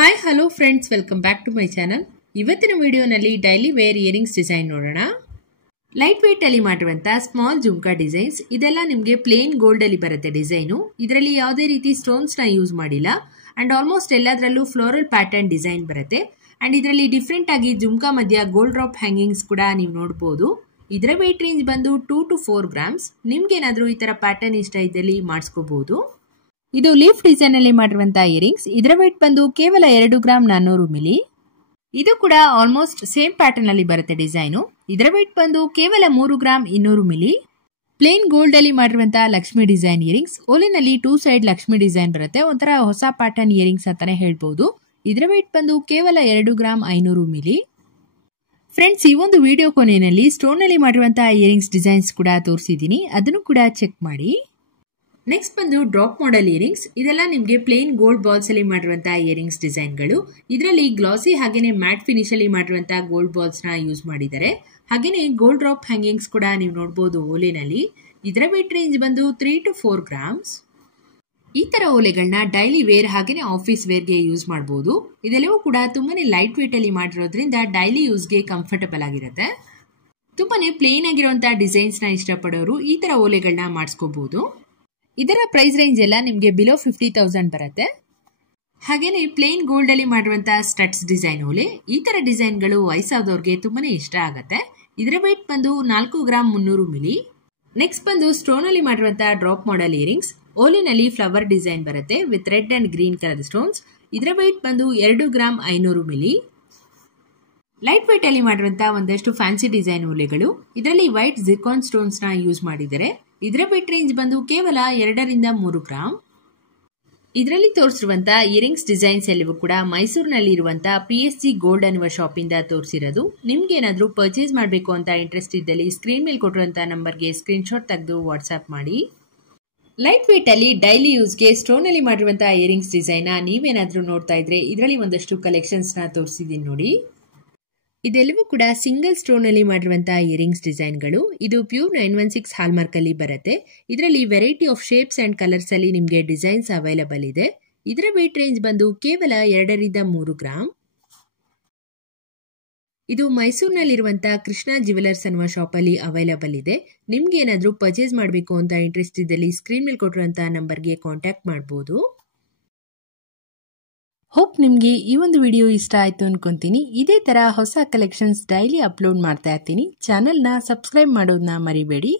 Hi hello friends, welcome back to my channel. ಇವತ್ತಿನ ವಿಡಿಯೋನಲ್ಲಿ daily wear earrings design ನೋಡೋಣ. Light weight ಅಲ್ಲಿ ಮಾಡಿರುವಂತ ಸ್ಮಾಲ್ ಜುಮ್ಕಾ ಡಿಸೈನ್ಸ್ ಇದೆಲ್ಲ ನಿಮಗೆ ಪ್ಲೇನ್ ಗೋಲ್ಡ್ ಅಲ್ಲಿ ಬರುತ್ತೆ ಡಿಸೈನು. ಇದರಲ್ಲಿ ಯಾವುದೇ ರೀತಿ ಸ್ಟೋನ್ಸ್ ನ ಯೂಸ್ ಮಾಡಿಲ್ಲ ಅಂಡ್ ಆಲ್ಮೋಸ್ಟ್ ಎಲ್ಲದರಲ್ಲೂ ಫ್ಲೋರಲ್ ಪ್ಯಾಟರ್ನ್ ಡಿಸೈನ್ ಬರುತ್ತೆ. ಅಂಡ್ ಇದರಲ್ಲಿ ಡಿಫ್ರೆಂಟ್ ಆಗಿ ಜುಮ್ಕಾ ಮಧ್ಯ ಗೋಲ್ಡ್ ಡ್ರಾಪ್ ಹ್ಯಾಂಗಿಂಗ್ಸ್ ಕೂಡ ನೀವು ನೋಡಬಹುದು. ಇದರ ವೇಟ್ ರೇಂಜ್ ಬಂದು 2 to 4 ಗ್ರಾಮ್ಸ್. ನಿಮ್ಗೆ ಏನಾದರೂ ಈ ತರ ಪ್ಯಾಟರ್ನ್ ಇಷ್ಟ ಇದ್ದಲ್ಲಿ ಮಾಡಿಸ್ಕೋಬಹುದು. ಇದು ಲೀಫ್ ಡಿಸೈನ್ ಅಲ್ಲಿ ಮಾಡಿರುವಂತಹ ಇಯರಿಂಗ್ಸ್. ಇದರ ವೇಟ್ ಬಂದು ಕೇವಲ 2 ಗ್ರಾಮ್ 400 ಮಿಲಿ. ಇದು ಕೂಡ ಆಲ್ಮೋಸ್ಟ್ ಸೇಮ್ ಪ್ಯಾಟರ್ನ್ ಅಲ್ಲಿ ಬರುತ್ತೆ ಡಿಸೈನು. ಇದರ ವೇಟ್ ಬಂದು ಕೇವಲ 3 ಗ್ರಾಮ್ 200 ಮಿಲಿ. ಪ್ಲೇನ್ ಗೋಲ್ಡ್ ಅಲ್ಲಿ ಮಾಡಿರುವಂತಹ ಲಕ್ಷ್ಮಿ ಡಿಸೈನ್ ಇಯರಿಂಗ್ಸ್. ಓಲಿನಲ್ಲಿ 2 ಸೈಡ್ ಲಕ್ಷ್ಮಿ ಡಿಸೈನ್ ಬರುತ್ತೆ. ಒಂಥರ ಹೊಸ ಪ್ಯಾಟರ್ನ್ ಇಯರಿಂಗ್ಸ್ ಅಂತಾನೆ ಹೇಳ್ಬಹುದು. ಇದರ ವೇಟ್ ಬಂದು ಕೇವಲ 2 ಗ್ರಾಮ್ 500 ಮಿಲಿ. ಫ್ರೆಂಡ್ಸ್, ಈ ಒಂದು ವಿಡಿಯೋ ಕೊನೆಯಲ್ಲಿ ಸ್ಟೋನ್ ಅಲ್ಲಿ ಮಾಡಿರುವಂತಹ ಇಯರಿಂಗ್ಸ್ ಡಿಸೈನ್ಸ್ ಕೂಡ ತೋರಿಸಿದ್ದೀನಿ, ಅದನ್ನು ಕೂಡ ಚೆಕ್ ಮಾಡಿ. ನೆಕ್ಸ್ಟ್ ಬಂದು ಡ್ರಾಪ್ ಮಾಡೆಲ್ ಇಯರಿಂಗ್ಸ್. ಇದೆಲ್ಲ ನಿಮಗೆ ಪ್ಲೇನ್ ಗೋಲ್ಡ್ ಬಾಲ್ಸ್ ಅಲ್ಲಿ ಮಾಡಿರುವಂತಹ ಇಯರಿಂಗ್ಸ್ ಡಿಸೈನ್ಗಳು. ಇದರಲ್ಲಿ ಗ್ಲಾಸಿ ಹಾಗೇನೆ ಮ್ಯಾಟ್ ಫಿನಿಶ್ ಅಲ್ಲಿ ಮಾಡಿರುವಂತಹ ಗೋಲ್ಡ್ ಬಾಲ್ಸ್ ನ ಯೂಸ್ ಮಾಡಿದ್ದಾರೆ. ಹಾಗೇನೆ ಗೋಲ್ಡ್ ಡ್ರಾಪ್ ಹ್ಯಾಂಗಿಂಗ್ಸ್ ಕೂಡ ನೀವು ನೋಡಬಹುದು ಓಲೆನಲ್ಲಿ. ಇದರ ವೇಟ್ ರೇಂಜ್ ಬಂದು 3 to 4 ಗ್ರಾಮ್ಸ್. ಈ ತರ ಓಲೆಗಳನ್ನ ಡೈಲಿ ವೇರ್ ಹಾಗೇನೆ ಆಫೀಸ್ ವೇರ್ಗೆ ಯೂಸ್ ಮಾಡಬಹುದು. ಇದೆಲ್ಲವೂ ಕೂಡ ತುಂಬಾನೇ ಲೈಟ್ ವೇಟ್ ಅಲ್ಲಿ ಮಾಡಿರೋದ್ರಿಂದ ಡೈಲಿ ಯೂಸ್ಗೆ ಕಂಫರ್ಟಬಲ್ ಆಗಿರುತ್ತೆ. ತುಂಬಾನೇ ಪ್ಲೇನ್ ಆಗಿರುವಂತಹ ಡಿಸೈನ್ಸ್ ನ ಇಷ್ಟಪಡೋರು ಈ ತರ ಓಲೆಗಳನ್ನ ಮಾಡಿಸ್ಕೋಬಹುದು. ಇದರ ಪ್ರೈಸ್ ರೇಂಜ್ ಎಲ್ಲ ನಿಮಗೆ ಬಿಲೋ 50,000 ಬರುತ್ತೆ. ಹಾಗೇನೆ ಪ್ಲೇನ್ ಗೋಲ್ಡ್ ಅಲ್ಲಿ ಮಾಡಿರುವಂತಹ ಸ್ಟಡ್ಸ್ ಡಿಸೈನ್ ಓಲೆ. ಈ ತರ ಡಿಸೈನ್ಗಳು ವಯಸ್ಸಾದವ್ರಿಗೆ ತುಂಬಾನೇ ಇಷ್ಟ ಆಗುತ್ತೆ. ಇದರ ವೇಟ್ ಬಂದು 4 ಗ್ರಾಮ್ 300 ಮಿಲಿ. ನೆಕ್ಸ್ಟ್ ಬಂದು ಸ್ಟೋನ್ ಅಲ್ಲಿ ಮಾಡಿರುವಂತಹ ಡ್ರಾಪ್ ಮಾಡೆಲ್ ಇಯರಿಂಗ್ಸ್. ಓಲಿನಲ್ಲಿ ಫ್ಲವರ್ ಡಿಸೈನ್ ಬರುತ್ತೆ with red and green colour stones. ಇದರ ವೇಟ್ ಬಂದು 2 ಗ್ರಾಮ್ 500 ಮಿಲಿ. ಲೈಟ್ ವೇಟ್ ಅಲ್ಲಿ ಮಾಡಿರುವಂತಹ ಒಂದಷ್ಟು ಫ್ಯಾನ್ಸಿ ಡಿಸೈನ್ ಓಲೆಗಳು. ಇದರಲ್ಲಿ ವೈಟ್ ಜಿರ್ಕಾನ್ ಸ್ಟೋನ್ಸ್ ನ ಯೂಸ್ ಮಾಡಿದ್ದಾರೆ. ಇದರ ವೇಟ್ ರೇಂಜ್ ಬಂದು ಕೇವಲ 2 ರಿಂದ 3 ಗ್ರಾಮ್. ಇದರಲ್ಲಿ ತೋರಿಸಿರುವಂತಹ ಇಯರಿಂಗ್ಸ್ ಡಿಸೈನ್ಸ್ ಎಲ್ಲವೂ ಕೂಡ ಮೈಸೂರಿನಲ್ಲಿ ಇರುವಂತಹ PSG ಗೋಲ್ಡ್ ಅನ್ನುವ ಶಾಪ್ ಇಂದ ತೋರಿಸಿರೋದು. ನಿಮ್ಗೆ ಏನಾದರೂ ಪರ್ಚೇಸ್ ಮಾಡಬೇಕು ಅಂತ ಇಂಟ್ರೆಸ್ಟ್ ಇದ್ದಲ್ಲಿ ಸ್ಕ್ರೀನ್ ಮೇಲೆ ಕೊಟ್ಟಿರುವಂತಹ ನಂಬರ್ಗೆ ಸ್ಕ್ರೀನ್ ಶಾಟ್ ತೆಗೆದು ವಾಟ್ಸ್ಆಪ್ ಮಾಡಿ. ಲೈಟ್ ವೇಟ್ ಅಲ್ಲಿ ಡೈಲಿ ಯೂಸ್ಗೆ ಸ್ಟೋನ್ ಅಲ್ಲಿ ಮಾಡಿರುವಂತಹ ಇಯರಿಂಗ್ಸ್ ಡಿಸೈನ್ ನೀವೇನಾದ್ರೂ ನೋಡ್ತಾ ಇದ್ರೆ ಇದರಲ್ಲಿ ಒಂದಷ್ಟು ಕಲೆಕ್ಷನ್ಸ್ ನ ತೋರಿಸಿದೀನಿ ನೋಡಿ. ಇದೆಲ್ಲವೂ ಕೂಡ ಸಿಂಗಲ್ ಸ್ಟೋನ್ ಅಲ್ಲಿ ಮಾಡಿರುವಂತಹ ಇಯರಿಂಗ್ಸ್ ಡಿಸೈನ್ಗಳು. ಇದು ಪ್ಯೂರ್ 916 ಹಾಲ್ಮಾರ್ಕ್ ಅಲ್ಲಿ ಬರುತ್ತೆ. ಇದರಲ್ಲಿ variety of shapes and colours ಅಲ್ಲಿ ನಿಮಗೆ ಡಿಸೈನ್ಸ್ ಅವೈಲಬಲ್ ಇದೆ. ಇದರ ವೇಟ್ ರೇಂಜ್ ಬಂದು ಕೇವಲ 2 ರಿಂದ 3 ಗ್ರಾಮ್. ಇದು ಮೈಸೂರಿನಲ್ಲಿರುವಂತಹ ಕೃಷ್ಣ ಜ್ಯುವೆಲರ್ಸ್ ಅನ್ನುವ ಶಾಪ್ ಅಲ್ಲಿ ಅವೈಲಬಲ್ ಇದೆ. ನಿಮ್ಗೆ ಏನಾದರೂ ಪರ್ಚೇಸ್ ಮಾಡಬೇಕು ಅಂತ ಇಂಟ್ರೆಸ್ಟ್ ಇದ್ದಲ್ಲಿ ಸ್ಕ್ರೀನ್ ಮೇಲೆ ಕೊಟ್ಟಿರುವಂತಹ ನಂಬರ್ಗೆ ಕಾಂಟ್ಯಾಕ್ಟ್ ಮಾಡಬಹುದು. ಹೋಪ್ ನಿಮಗೆ ಈ ಒಂದು ವಿಡಿಯೋ ಇಷ್ಟ ಆಯ್ತು ಅನ್ಕೊಂತೀನಿ. ಇದೇ ತರ ಹೊಸ ಕಲೆಕ್ಷನ್ಸ್ ಡೈಲಿ ಅಪ್ಲೋಡ್ ಮಾಡ್ತಾ ಇರ್ತೀನಿ. ಚಾನೆಲ್ನ ಸಬ್ಸ್ಕ್ರೈಬ್ ಮಾಡೋದನ್ನ ಮರಿಬೇಡಿ.